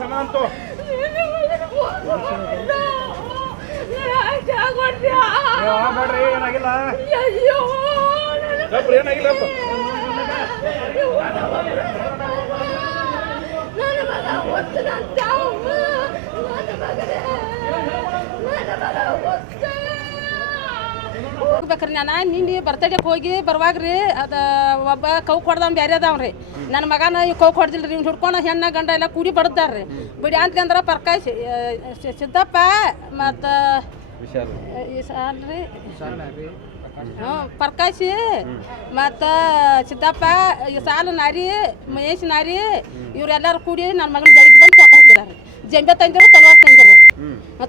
ಸಮಾಂತೋ ಬೇಡ್ರಿ ಏನಾಗಿಲ್ಲ ಏನಾಗಿಲ್ಲಪ್ಪ ಹೋಗ್ಬೇಕ್ರಿ ನಾನು ನಿನ್ನೆ ಬರ್ತಡೇಗೆ ಹೋಗಿ ಬರುವಾಗ್ರಿ ಅದು ಒಬ್ಬ ಕೌ ಕೊಡ್ದವ್ ಬೇರೆ ಅದಾವ್ರಿ ನನ್ನ ಮಗನ ಕೌ ಕೊಡ್ದಿಲ್ರಿ ಇವ್ನು ಹಿಡ್ಕೊಂಡು ಹೆಣ್ಣ ಗಂಡ ಎಲ್ಲ ಕೂಡಿ ಬಡದಾರ್ರಿ ಬಿಡಿ ಅಂತಂದ್ರೆ ಪ್ರಕಾಶ್ ಸಿದ್ದಪ್ಪ ಮತ್ತು ರೀ ಪ್ರಕಾಶ್ ಮತ್ತು ಸಿದ್ದಪ್ಪ ಸಾಲು ನಾರಿ ಮಹೇಶ್ ನಾರಿ ಇವರೆಲ್ಲರೂ ಕೂಡಿ ನನ್ನ ಮಗನ ಬೆಳಿಗ್ಗೆ ಬಂದು ಚಾಕ ಹಾಕಿದಾರೆ ಜಂಬೆ ತಂದಿರು ತಲವಾರ್ ತಂದಿರು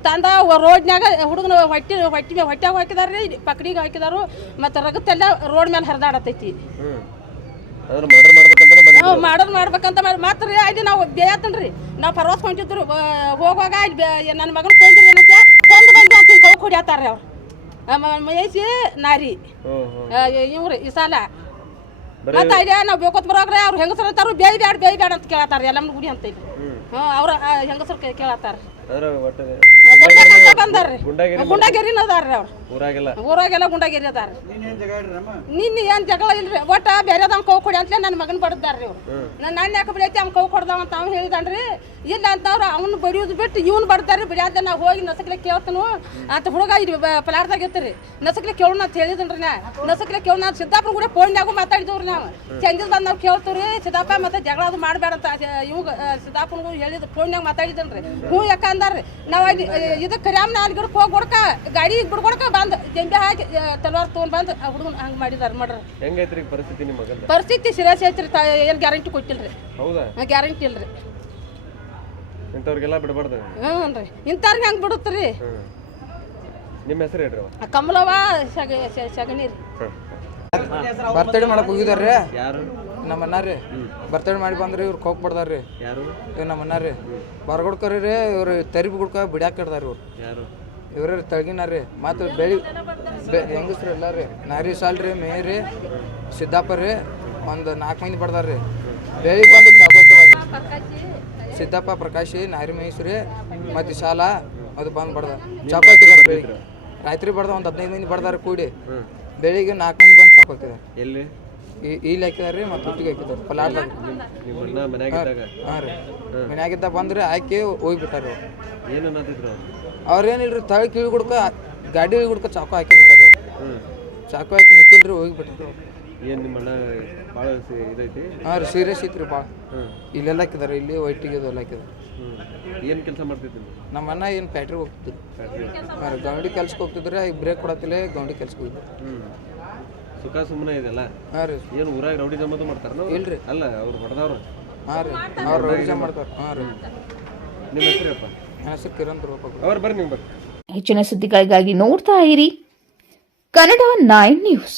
ತಂದ ರೋಡ್ನ್ಯಾಗ ಹುಡುಗನ ಹೊಟ್ಯಾಗ ಹಾಕಿದಾರೆ ರೀ ಪಕಡಿಗೆ ಹಾಕಿದಾರು ಮತ್ತು ರಗತ್ತೆಲ್ಲ ರೋಡ್ ಮೇಲೆ ಹರಿದಾಡತೈತಿ ಮಾಡೋದು ಮಾಡ್ಬೇಕಂತ ಮಾತ್ರ ರೀ ಅಲ್ಲಿ ನಾವು ಬೇಯತ್ತನ್ರಿ ನಾವು ಪರ್ವಾಸ್ ಕೊಂಟಿದ್ರು ಹೋಗುವಾಗ ನನ್ನ ಮಗನ ಕೊಂದ್ರಿ ಏನಂತೆ ಕೊಂದು ಬಂದು ಅಂತ ಕೌ ಹೊಡಿಯತ್ತಾರ್ರಿ ಅವ್ರು ಮಹೇಶಿ ನಾರಿ ಇವ್ರಿ ಈ ಸಾಲ ಮತ್ತೆ ಐಡಿಯಾ ನಾವು ಬೇಕೋತ್ ಬರೋಗ್ರೆ ಅವ್ರು ಹೆಂಗಸರು ಅಂತಾರು ಬೇಯ್ಬ್ಯಾಡ ಅಂತ ಕೇಳತ್ತಾರ ಎಲ್ಲ ಗುಡಿ ಅಂತ ಇಲ್ಲಿ ಅವ್ರ ಹೆಂಗಸರು ಕೇಳತ್ತಾರ ಬಂದಾರ್ರಿ ಗುಂಡಾಗೇರಿನ ಅದಾರ್ರಿ ಅವ್ರು ಊರಾಗೆಲ್ಲ ಗುಂಡಾಗೇರಿ ಅದಾರ ನಿನ್ನೆ ಏನ್ ಜಗಳ ಇಲ್ರಿ ಒಟ್ಟ ಬೇರೆದವ್ ಕೌ ಕೊಡಿ ಅಂತಲೇ ನನ್ನ ಮಗನ್ ಬಡದಾರ್ರಿ ಅವ್ರು ನಾನು ಯಾಕೆ ಬಿಡೈತಿ ಅವ್ನು ಕೌ ಕೊಡ್ದಾವ ಅಂತ ಅವ್ನು ಹೇಳಿದನ್ರಿ ಇಲ್ಲ ಅಂತವ್ರು ಅವ್ನು ಬಡಿಯೋದು ಬಿಟ್ಟು ಇವ್ನು ಬಡ್ತಾರ್ರಿ ಬಿಡ್ಯಾದ ನಾವು ಹೋಗಿ ನಸಕ್ಲೆ ಕೇಳ್ತನು ಅಂತ ಹುಡುಗ ಇಲ್ಲಿ ಪಲಾರ್ದಾಗ ಇರ್ತೀರಿ ನಸಕ್ಲೆ ಕೇಳೋಣ ಅಂತ ಹೇಳಿದನ್ರಿ ನಾ ನಸಕ್ಲೆ ಕೇಳೋಣ ಸಿದ್ದಾಪುರ ಕೂಡ ಫೋನ್ಯಾಗೂ ಮಾತಾಡಿದವ್ರಿ ನಾವು ಚಂದಿದ್ ಬಂದು ನಾವು ಕೇಳ್ತೀವ್ರಿ ಸಿದ್ದಪ್ಪ ಮತ್ತೆ ಜಗಳ ಅದು ಮಾಡಬೇಡ ಅಂತ ಇವಾಗ ಸಿದ್ದಾಪುರಗೂ ಹೇಳಿದ್ ಫೋನ್ಯಾಗ ಮಾತಾಡಿದನ್ರಿ ಹ್ಞೂ ಯಾಕ ಅಂದಾರ್ರಿ ನಾವು ಅಲ್ಲಿ ಇದಕ್ಕೆ ಕರ್ಯಾಮ್ನ ಅಲ್ಲಿ ಗಿಡಕ್ಕೆ ಹೋಗಿ ಕೊಡ್ಕ ಗಾಡಿ ಬಿಡ್ಕೊಡ್ಕ ಬಂದು ಜಂಬೆ ಹಾಕಿ ತಲವಾರ್ ತೊಗೊಂಡು ಬಂದು ಆ ಹುಡುಗನ ಹಂಗೆ ಮಾಡಿದಾರೆ ಮಾಡ್ರಿ ಹೆಂಗೈತ್ರಿ ಪರಿಸ್ಥಿತಿ ನಿಮ್ಮ ಮಗನ ಪರಿಸ್ಥಿತಿ ಸೀರಿಯಸ್ ಐತ್ರಿ ಏನು ಗ್ಯಾರಂಟಿ ಕೊಟ್ಟಿಲ್ರಿ ಹೌದಾ ಗ್ಯಾರಂಟಿ ಇಲ್ರಿ ಇಂಥವ್ರಿಗೆಲ್ಲ ಬಿಡಬಾರ್ದು ಹ್ಞೂ ರೀ ಇಂಥವ್ರಿಗೆ ಹೆಂಗೆ ಬಿಡುತ್ತೀರಿ ನಿಮ್ಮ ಹೆಸರು ಹೇಳ್ರಿ ಕಮಲವ್ವ ಸಗಣಿ ರೀ ಬರ್ತಡೇ ಮಾಡಕ್ ಹೋಗಿದಾರ್ರಿ ಯಾರು ನಮ್ಮ ಅಣ್ಣಾರಿ ಬರ್ತಡೇ ಮಾಡಿ ಬಂದ್ರಿ ಇವ್ರು ಕೋಕ್ ಬಡ್ದಾರ್ರಿ ಯಾರು ಇವ್ ನಮ್ಮ ಅಣ್ಣಾರಿ ಬರ್ಗೊಡ್ಕರಿ ಇವ್ರು ತೆರಿಬಿ ಗುಡ್ಕ ಬಿಡ್ಯಾಕ ಹಿಡ್ದಾರ ಇವ್ರು ಯಾರು ಇವ್ರ ತಳಗಿನಾರಿ ಮತ್ತು ಹೆಂಗಸ್ರಿ ಎಲ್ಲ ರೀ ನಾರಿ ಸಾಲ್ರಿ ಮೇರಿ ಸಿದ್ದಾಪ ರೀ ಒಂದು 4 ಮಂದಿ ಬಡ್ದಾರ್ರಿ ಬೆಳಿಗ್ಗೆ ಬಂದು ಚಾಪಾಕಿ ಸಿದ್ದಪ್ಪ ಪ್ರಕಾಶಿ ನಾರಿ ಮಹೇಶ್ವರಿ ಮತ್ತು ಶಾಲ ಅದು ಬಂದು ಬಡ್ದ ಚಾಪ್ ಹಾಕಿದಾರೆ ಬೆಳಿಗ್ಗೆ ರಾತ್ರಿ ಬಡ್ದ ಒಂದು 15 ಮಂದಿ ಬಡ್ದಾರ ಕೂಡಿ ಬೆಳಿಗ್ಗೆ 4 ಮಂದಿ ಬಂದು ಚಾಪ್ ಹಾಕಿದಾರೆ ಎಲ್ಲಿ ಇಲ್ಲಿ ಹಾಕಿದಾರೆ ಮತ್ತು ಹುಟ್ಟಿಗೆ ಹಾಕಿದಾರೆ ಪಲಾಡ್ದಾಗ ಹಾಂ ರೀ ಮನ್ಯಾಗಿದ್ದ ಬಂದ್ರೆ ಹಾಕಿ ಹೋಗ್ಬಿಟ್ಟಾರೆ ಏನನ್ನತ್ತಿದ್ರು ಅವ್ರೇನಿಲ್ರಿ ತಳ ಕಿವಿ ಗುಡ್ಕ ಗಾಡಿ ಗುಡ್ಕ ಚಾಕು ಹಾಕಿಬಿಟ್ಟಾರೆ ಚಾಕು ಹಾಕಿ ನಿಂತಿಲ್ರಿ ಹೋಗಿಬಿಟ್ಟಾರೆ ಏನು ನಿಮ್ಮ ಅಣ್ಣ ಭಾಳ ಇದೈತಿ ಹಾಂ ರೀ ಸೀರಿಯಸ್ ಐತ್ರಿ ಭಾಳ ಇಲ್ಲೆಲ್ಲ ಹಾಕಿದಾರೆ ಇಲ್ಲಿ ವೈಟಿಗೆ ಅದೆಲ್ಲ ಹಾಕಿದಾರೆ ಏನು ಕೆಲಸ ಮಾಡ್ತಿದ್ದೀನಿ ನಮ್ಮ ಅಣ್ಣ ಏನು ಫ್ಯಾಕ್ಟ್ರಿಗೆ ಹೋಗ್ತಿದ್ರು ಹಾಂ ರೀ ಗೌಂಡಿ ಕೆಲ್ಸಕ್ಕೆ ಹೋಗ್ತಿದ್ರೆ ಈಗ ಬ್ರೇಕ್ ಕೊಡತ್ತಿಲ್ಲ ಗೌಂಡಿ ಕೆಲ್ಸಕ್ಕೆ ಹೋಗಿದ್ರು ಸುಖ ಸುಮ್ಮನೆ ಇದೆಲ್ಲ ಹಾಂ ರೀ ಏನು ಊರಾಗ ರೌಡಿ ಜಮದು ಮಾಡ್ತಾರ ಇಲ್ರಿ ಅಲ್ಲ ಅವ್ರು ಹೊಡೆದವ್ರು ಹಾಂ ರೀ ಅವ್ರು ರೌಡಿಜಮ್ ಮಾಡ್ತಾರೆ ಹಾಂ ರೀ ನಿಮ್ಮ ಹೆಸರಪ್ಪ ನನ್ನ ಹೆಸರು ಕಿರಣ್ ರೂಪ ಅವ್ರು ಬರ್ರಿ ನೀವು ಬರ್ರಿ ಹೆಚ್ಚಿನ ಸುದ್ದಿಗಳಿಗಾಗಿ ನೋಡ್ತಾ ಇರಿ ಕನ್ನಡ 9 ನ್ಯೂಸ್.